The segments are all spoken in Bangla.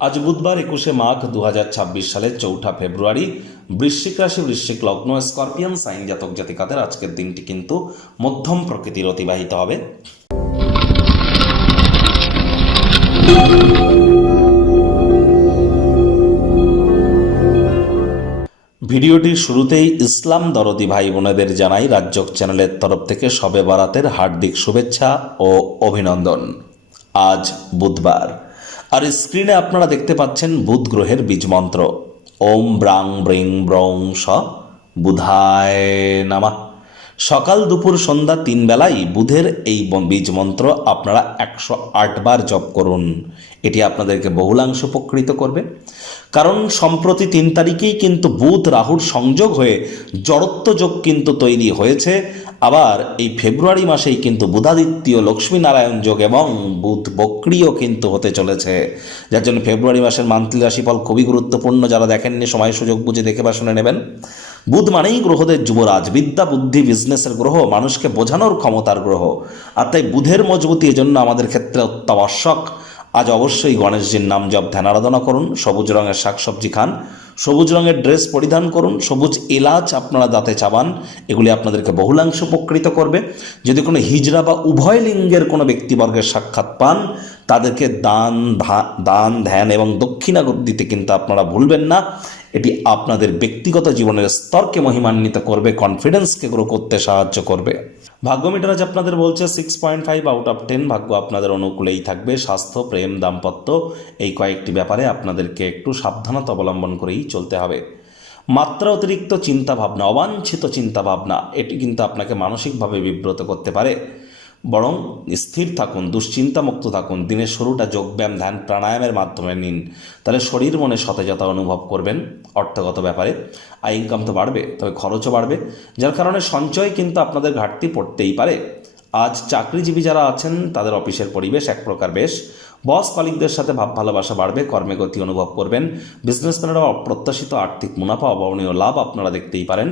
আজ বুধবার 21 মাঘ 2026 সালের 4 ফেব্রুয়ারি। বৃশ্চিক রাশি, বৃশ্চিক লগ্ন, স্করপিয়ান সাইন জাতক জাতিকাদের আজকের দিনটি কিন্তু মধ্যম প্রকৃতির অতিবাহিত হবে। ভিডিওটির শুরুতেই ইসলাম দরদি ভাই বোনেদের জানাই রাজ্যক চ্যানেলের তরফ থেকে শবে বারাতের হার্দিক শুভেচ্ছা ও অভিনন্দন। আজ বুধবার, আর স্ক্রিনে আপনারা দেখতে পাচ্ছেন বুধ গ্রহের বীজমন্ত্র ওম ব্রাং ব্রিং ব্রং স বুধায় নামা। সকাল দুপুর সন্ধ্যা 3 বেলায় বুধের এই বীজ মন্ত্র আপনারা 108 বার জপ করুন। এটি আপনাদেরকে বহুলাংশ উপকৃত করবে, কারণ সম্প্রতি 3 তারিখেই কিন্তু বুধ রাহুর সংযোগ হয়ে জড়ত্ব যোগ কিন্তু তৈরি হয়েছে। আবার এই ফেব্রুয়ারি মাসেই কিন্তু বুধাদিত্য লক্ষ্মীনারায়ণ যোগ এবং বুধ বক্রিও কিন্তু হতে চলেছে, যার জন্য ফেব্রুয়ারি মাসের মান্থলি রাশিফল খুবই গুরুত্বপূর্ণ। যারা দেখেননি সময় সুযোগ বুঝে দেখে বা শুনে নেবেন। বুধ মানেই গ্রহদের যুবরাজ, বিদ্যা বুদ্ধি বিজনেসের গ্রহ, মানুষকে বোঝানোর ক্ষমতার গ্রহ। আর তাই বুধের মজবুতি এজন্য আমাদের ক্ষেত্রে অত্যাবশ্যক। আজ অবশ্যই গণেশজির নাম জপ ধ্যান আরাধনা করুন, সবুজ রঙের শাকসবজি খান, সবুজ রঙের ড্রেস পরিধান করুন, সবুজ এলাচ আপনারা দাঁতে চাবান। এগুলি আপনাদেরকে বহুলাংশ উপকৃত করবে। যদি কোনো হিজড়া বা উভয় লিঙ্গের কোনো ব্যক্তিবর্গের সাক্ষাৎ পান, তাদেরকে দান ধ্যান এবং দক্ষিণা দিতে কিন্তু আপনারা ভুলবেন না। এটি আপনাদের ব্যক্তিগত জীবনের স্তরকে মহিমান্বিত করবে, কনফিডেন্সকে গ্রো করতে সাহায্য করবে। ভাগ্য মিটার আজ আপনাদের বলছে 6.5 আউট অফ 10। ভাগ্য আপনাদের অনুকূলেই থাকবে। স্বাস্থ্য, প্রেম, দাম্পত্য এই কয়েকটি ব্যাপারে আপনাদেরকে একটু সাবধানতা অবলম্বন করেই চলতে হবে। মাত্রা অতিরিক্ত চিন্তাভাবনা, অবাঞ্ছিত চিন্তাভাবনা, এটি কিন্তু আপনাকে মানসিকভাবে বিব্রত করতে পারে। বরং স্থির থাকুন, দুশ্চিন্তামুক্ত থাকুন। দিনের শুরুটা যোগব্যায়াম, ধ্যান, প্রাণায়ামের মাধ্যমে নিন, তাহলে শরীর মনে সতেজতা অনুভব করবেন। অর্থগত ব্যাপারে আয় ইনকাম তো বাড়বে, তবে খরচও বাড়বে, যার কারণে সঞ্চয় কিন্তু আপনাদের ঘাটতি পড়তেই পারে। আজ চাকরিজীবী যারা আছেন তাদের অফিসের পরিবেশ এক প্রকার বেশ। বস কলিগদের সাথে ভাব ভালোবাসা বাড়বে, কর্মে গতি অনুভব করবেন। বিজনেসম্যানেরা অপ্রত্যাশিত আর্থিক মুনাফা, অভাবনীয় লাভ আপনারা দেখতেই পারেন।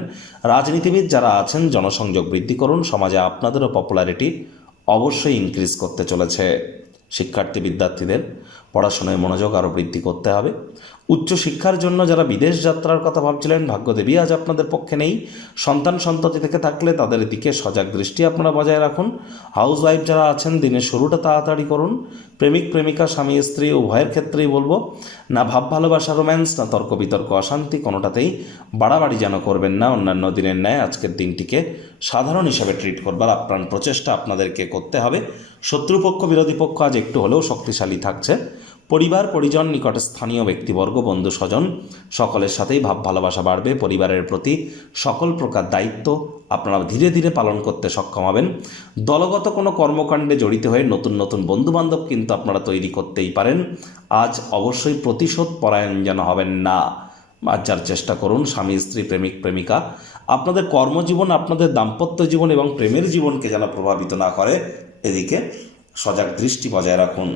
রাজনীতিবিদ যারা আছেন জনসংযোগ বৃদ্ধি করুন, সমাজে আপনাদেরও পপুলারিটি অবশ্যই ইনক্রিজ করতে চলেছে। শিক্ষার্থী বিদ্যার্থীদের পড়াশোনায় মনোযোগ আরও বৃদ্ধি করতে হবে। উচ্চশিক্ষার জন্য যারা বিদেশ যাত্রার কথা ভাবছিলেন, ভাগ্যদেবী আজ আপনাদের পক্ষে নেই। সন্ততি থেকে থাকলে তাদের দিকে সজাগ দৃষ্টি আপনারা বজায় রাখুন। হাউস ওয়াইফ যারা আছেন দিনের শুরুটা তাড়াতাড়ি করুন। প্রেমিক প্রেমিকা, স্বামী স্ত্রী উভয়ের ক্ষেত্রেই বলবো, না ভাব ভালোবাসা রোম্যান্স, না তর্ক বিতর্ক অশান্তি, কোনোটাতেই বাড়াবাড়ি যেন করবেন না। অন্যান্য দিনের ন্যায় আজকের দিনটিকে সাধারণ হিসাবে ট্রিট করবার আপ্রাণ প্রচেষ্টা আপনাদেরকে করতে হবে। শত্রুপক্ষ বিরোধী পক্ষ আজ একটু হলেও শক্তিশালী থাকছে। পরিবার পরিজন, নিকটে স্থানীয় ব্যক্তিবর্গ, বন্ধু স্বজন সকলের সাথেই ভাব ভালোবাসা বাড়বে। পরিবারের প্রতি সকল প্রকার দায়িত্ব আপনারা ধীরে ধীরে পালন করতে সক্ষম হবেন। দলগত কোনো কর্মকাণ্ডে জড়িত হয়ে নতুন নতুন বন্ধুবান্ধব কিন্তু আপনারা তৈরি করতেই পারেন। আজ অবশ্যই প্রতিশোধ পরায়ণ যেন হবেন না। বাঁচার চেষ্টা করুন। স্বামী স্ত্রী, প্রেমিক প্রেমিকা, আপনাদের কর্মজীবন, আপনাদের দাম্পত্য জীবন এবং প্রেমের জীবনকে যেন প্রভাবিত না করে, এদিকে সজাগ দৃষ্টি বজায় রাখুন।